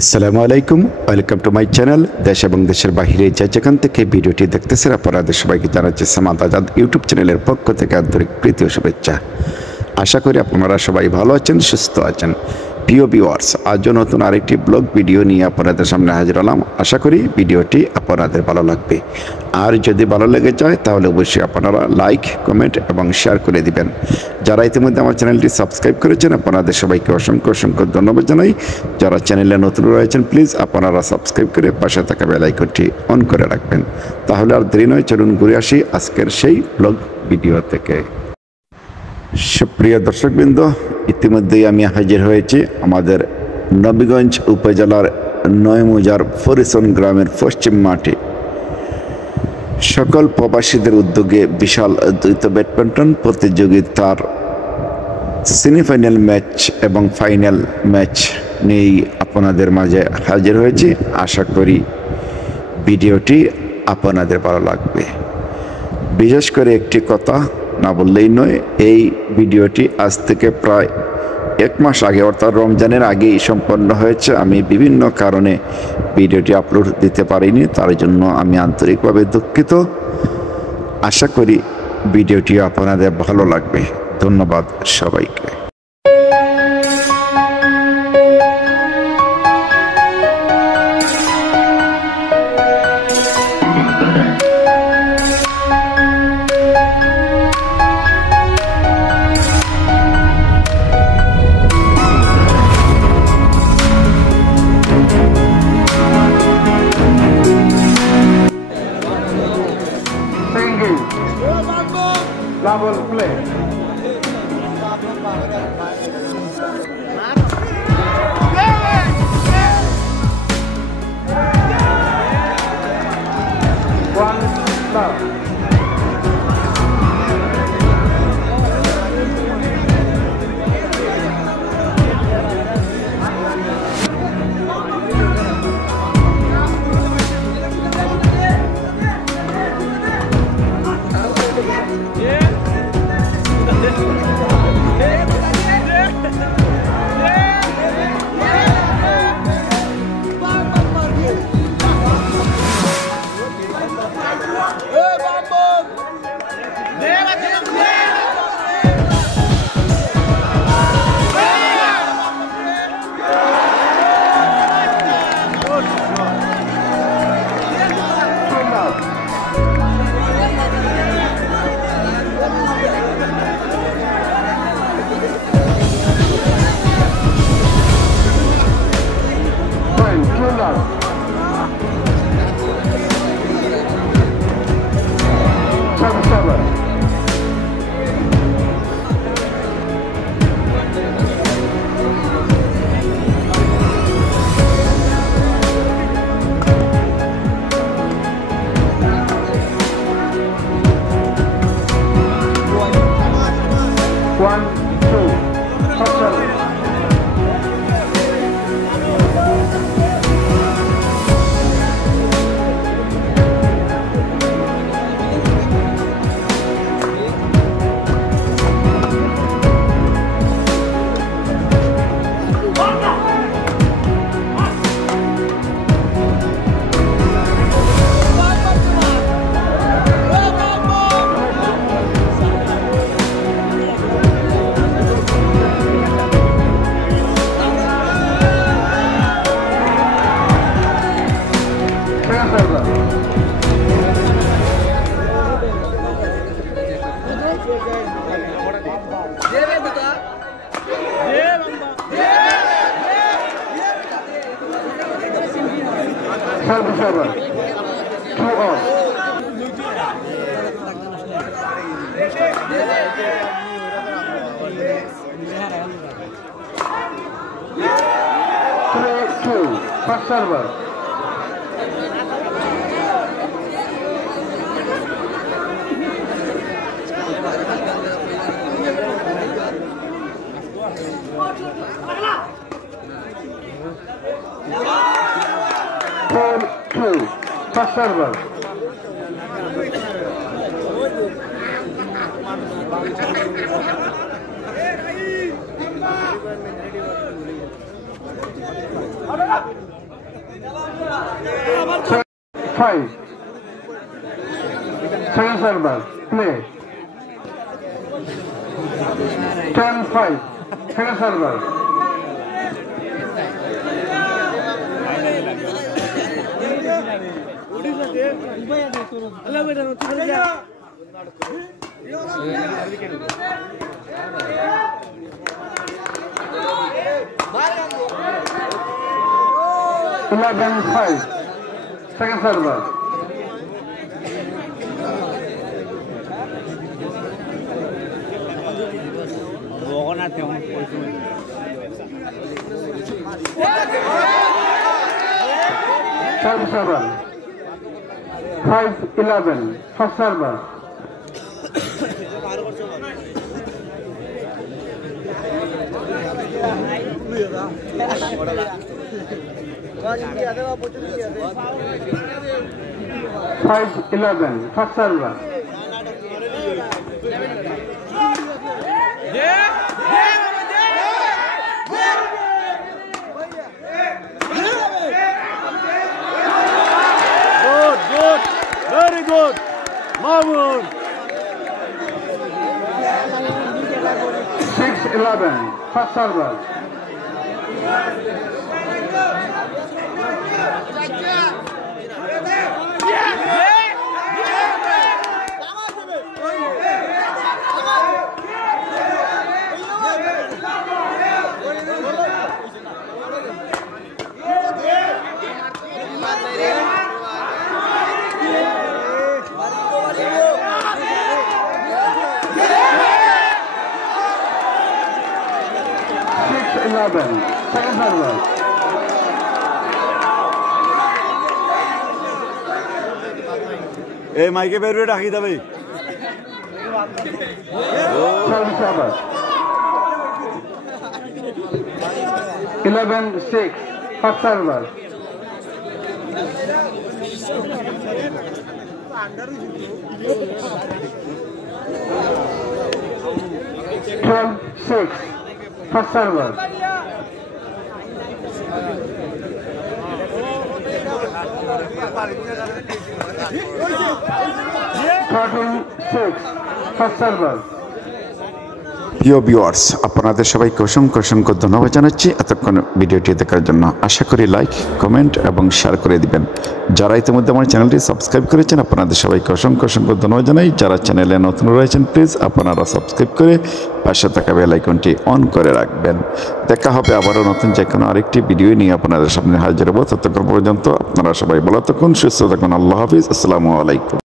আসসালামু আলাইকুম, welcome to my channel. দেশ এবং দেশের বাহিরে যে যেখান থেকে ভিডিওটি দেখতেছেন আপনাদের সবাইকে জানাচ্ছি সামাদ আজাদ ইউটিউব চ্যানেলের পক্ষ থেকে আন্তরিক প্রীতি ও শুভেচ্ছা। আশা করি আপনারা সবাই ভালো আছেন, সুস্থ আছেন। প্রিয় ভিউয়ার্স, আজও নতুন আরেকটি ব্লগ ভিডিও নিয়ে আপনাদের সামনে হাজির হলাম। আশা করি ভিডিওটি আপনাদের ভালো লাগবে। আর যদি ভালো লেগে যায় তাহলে অবশ্যই আপনারা লাইক, কমেন্ট এবং শেয়ার করে দিবেন। যারা ইতিমধ্যে আমার চ্যানেলটি সাবস্ক্রাইব করেছেন আপনাদের সবাইকে অসংখ্য অসংখ্য ধন্যবাদ জানাই। যারা চ্যানেলে নতুন রয়েছেন প্লিজ আপনারা সাবস্ক্রাইব করে পাশে থাকা বেল আইকনটি অন করে রাখবেন। তাহলে আর দেরি নয়, চলুন ঘুরে আসি আজকের সেই ব্লগ ভিডিও থেকে। সুপ্রিয় দর্শকবৃন্দ, ইতিমধ্যেই আমি হাজির হয়েছি আমাদের নবীগঞ্জ উপজেলার নয়মুজার ফরিসন গ্রামের পশ্চিম মাঠে। সকল প্রবাসীদের উদ্যোগে বিশাল দ্বৈত ব্যাডমিন্টন প্রতিযোগিতার সেমিফাইনাল ম্যাচ এবং ফাইনাল ম্যাচ নিয়েই আপনাদের মাঝে হাজির হয়েছি। আশা করি ভিডিওটি আপনাদের ভালো লাগবে। বিশেষ করে একটি কথা না বললেই নয়, এই ভিডিওটি আজ থেকে প্রায় 1 মাস আগে অর্থাৎ রমজানের আগেই সম্পন্ন হয়েছে। আমি বিভিন্ন কারণে ভিডিওটি আপলোড দিতে পারিনি, তার জন্য আমি আন্তরিকভাবে দুঃখিত। আশা করি ভিডিওটি আপনাদের ভালো লাগবে। ধন্যবাদ সবাইকে। Double play. One love. One, two, hustle. Serve, 2 on. Three, 2, first server. First server. Ada 5. Second server, play. 10-5. Second server. Eleven 5. Second server. Third server. 5-11. First server. Five 11. First server. Good, very good, Mahmoud. 6-11. First server. Second server. ए माइके बेर राखी दे भाई Third server. 11-6. First server. Twelve 6. First server. 13-6. First server. প্রিয় viewers, আপনাদের সবাইকে অসংখ্য অসংখ্য ধন্যবাদ জানাচ্ছি এতক্ষণ ভিডিওটি দেখার জন্য। আশা করি লাইক, কমেন্ট এবং শেয়ার করে দিবেন। যারা ইতিমধ্যে আমার চ্যানেলটি সাবস্ক্রাইব করেছেন আপনাদের সবাইকে অসংখ্য অসংখ্য ধন্যবাদ জানাই। যারা চ্যানেলে নতুন রয়েছেন প্লিজ আপনারা সাবস্ক্রাইব করে পাশে থাকা বেল আইকনটি অন করে রাখবেন। দেখা হবে আবারও নতুন যে কোনো আরেকটি ভিডিও নিয়ে আপনাদের সামনে হাজির হব। ততক্ষণ পর্যন্ত আপনারা সবাই ভালো থাকুন, সুস্থ থাকুন। আল্লাহ হাফিজ, আসসালামু আলাইকুম।